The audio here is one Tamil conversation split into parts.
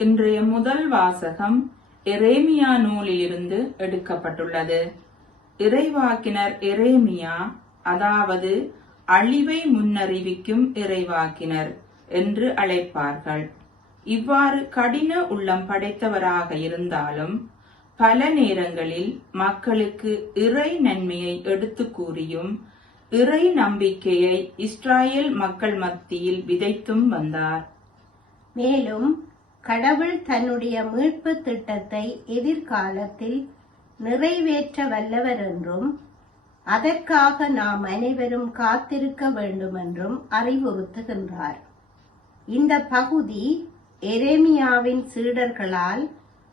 இன்றைய முதல் வாசகம் எரேமியா நூலிலிருந்து எடுக்கப்பட்டுள்ளது. இறைவாக்கினர் எரேமியா அதாவது அழிவை முன்னறிவிக்கும் இறைவாக்கினர் என்று அழைப்பார்கள். இவ்வாறு கடின உள்ளம் படைத்தவராக இருந்தாலும் பல நேரங்களில் மக்களுக்கு இறை நன்மையை எடுத்து கூறியும் இறை நம்பிக்கையை இஸ்ராயேல் மக்கள் மத்தியில் விதைத்தும் வந்தார். மேலும் கடவுள் தன்னுடைய மீட்பு திட்டத்தை எதிர்காலத்தில் நிறைவேற்ற வல்லவர் என்றும் அதற்காக நாம் அனைவரும் காத்திருக்க வேண்டும் என்றும் அறிவுறுத்துகின்றார். இந்த பகுதி எரேமியாவின் சீடர்களால்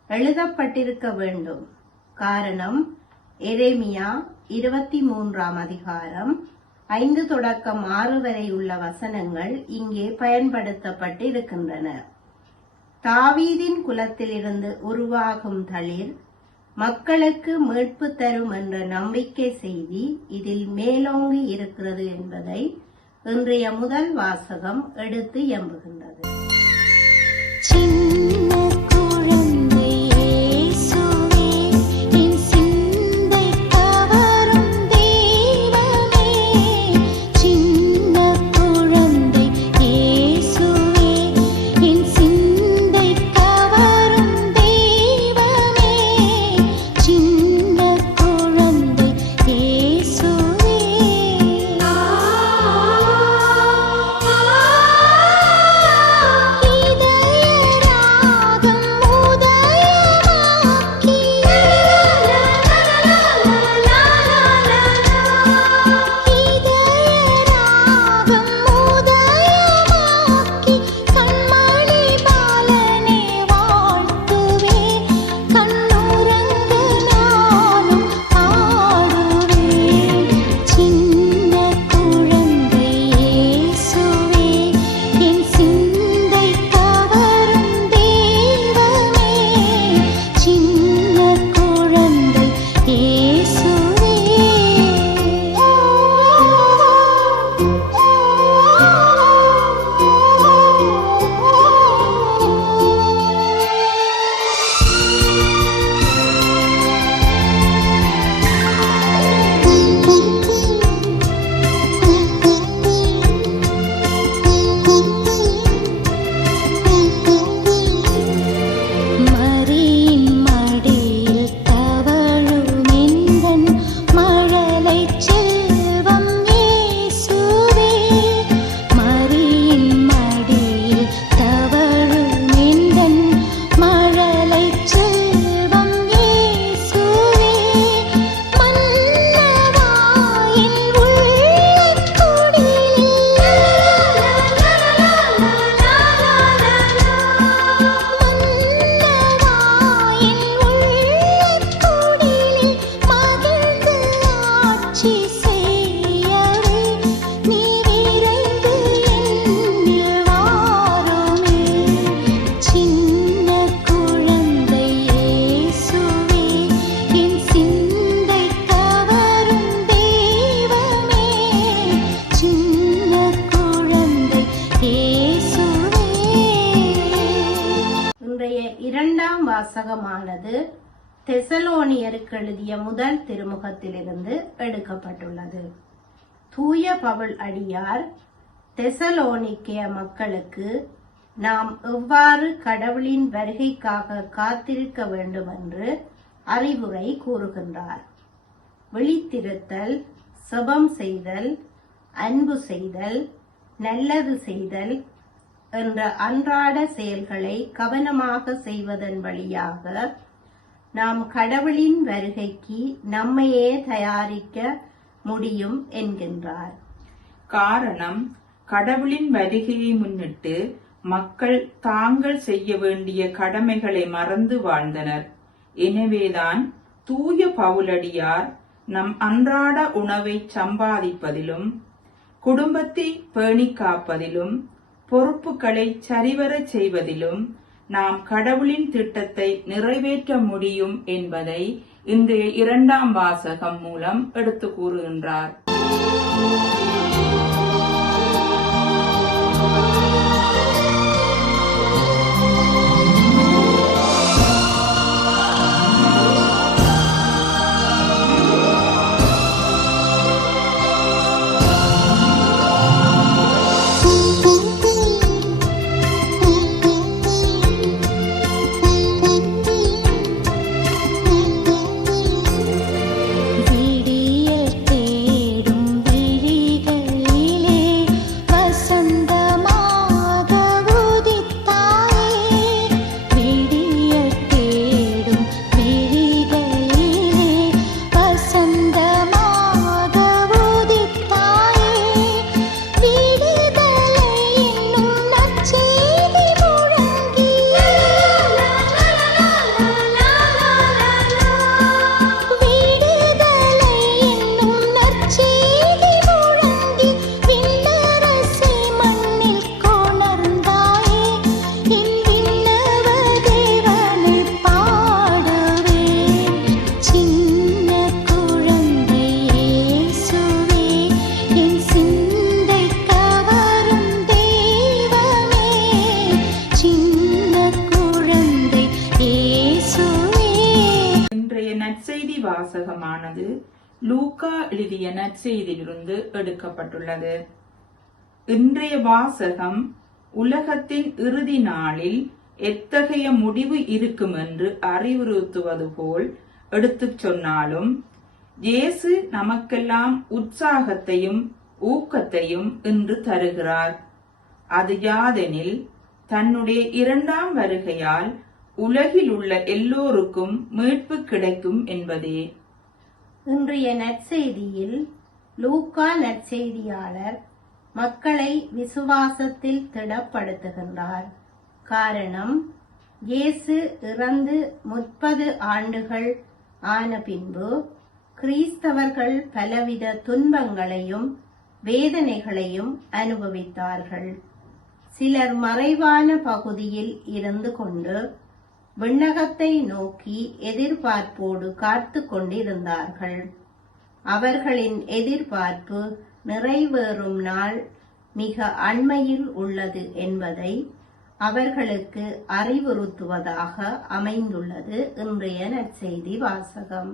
எழுதப்பட்டிருக்க வேண்டும். காரணம் எரேமியா இருபத்தி மூன்றாம் அதிகாரம் ஐந்து தொடக்கம் ஆறு வரை உள்ள வசனங்கள் இங்கே பயன்படுத்தப்பட்டிருக்கின்றன. தாவீதின் குலத்திலிருந்து உருவாகும் தளிர் மக்களுக்கு மீட்பு தரும் என்ற நம்பிக்கை செய்தி இதில் மேலோங்கி இருக்கிறது என்பதை இன்றைய முதல் வாசகம் எடுத்து எம்புகின்றது. இரண்டாம் வாசகமானது தெசலோனியருக்கு எழுதிய முதல் திருமுகத்திலிருந்து எடுக்கப்பட்டுள்ளது. தூய பவுல் அடியார் தெசலோனிக்கிய மக்களுக்கு நாம் எவ்வாறு கடவுளின் வருகைக்காக காத்திருக்க வேண்டும் என்று அறிவுரை கூறுகின்றார். விழித்திருத்தல் செபம் செய்தல் அன்பு செய்தல் நல்லது செய்தல் என்ற அன்றாட செயல்களை கவனமாக செய்வதன் வழியாக நாம் கடவுளின் வருகைக்கு நம்மையே தயாரிக்க முடியும் என்கின்றார். காரணம் கடவுளின் வருகையை முன்னிட்டு மக்கள் தாங்கள் செய்ய வேண்டிய கடமைகளை மறந்து வாழ்ந்தனர். எனவேதான் தூய பவுலடியார் நம் அன்றாட உணவை சம்பாதிப்பதிலும் குடும்பத்தை பேணி காப்பதிலும் பொறுப்புகளை சரிவரச் செய்வதிலும் நாம் கடவுளின் திட்டத்தை நிறைவேற்ற முடியும் என்பதை இன்றைய இரண்டாம் வாசகம் மூலம் எடுத்து கூறுகின்றார். லூக்கா எழுதிய நற்செய்தியிலிருந்து எடுக்கப்பட்டுள்ளது. இன்றைய வாசகம் உலகத்தின் இறுதி நாளில் எத்தகைய முடிவு இருக்கும் என்று அறிவுறுத்துவது போல் எடுத்துச் சொன்னாலும் இயேசு நமக்கெல்லாம் உற்சாகத்தையும் ஊக்கத்தையும் இன்று தருகிறார். அது யாதெனில் தன்னுடைய இரண்டாம் வருகையால் உலகில் உள்ள எல்லோருக்கும் மீட்பு கிடைக்கும் என்பதே. இன்றைய நற்செய்தியில் லூக்கா நற்செய்தியாளர் மக்களை விசுவாசத்தில் திடப்படுத்துகின்றார். காரணம் இயேசு இறந்து முப்பது ஆண்டுகள் ஆன பின்பு கிறிஸ்தவர்கள் பலவித துன்பங்களையும் வேதனைகளையும் அனுபவித்தார்கள். சிலர் மறைவான பகுதியில் இருந்து கொண்டு விண்ணகத்தை நோக்கி எதிர்பார்ப்போடு காத்து கொண்டிருந்தார்கள் அவர்களின் எதிர்பார்ப்பு நிறைவேறும் நாள் மிக அண்மையில் உள்ளது என்பதை அவர்களுக்கு அறிவுறுத்துவதாக அமைந்துள்ளது இன்றைய நற்செய்தி வாசகம்.